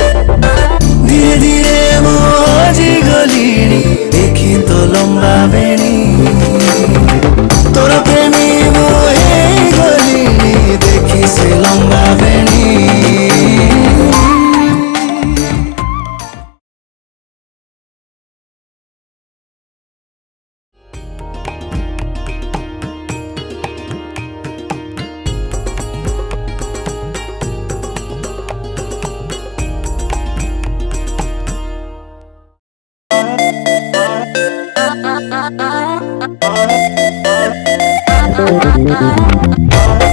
धीरे धीरे मो आजी गलिनी देखी तो लंबा बेणी तोर प्रेमी मो हे गलिनी देखी से लंबा बेणी Thank you.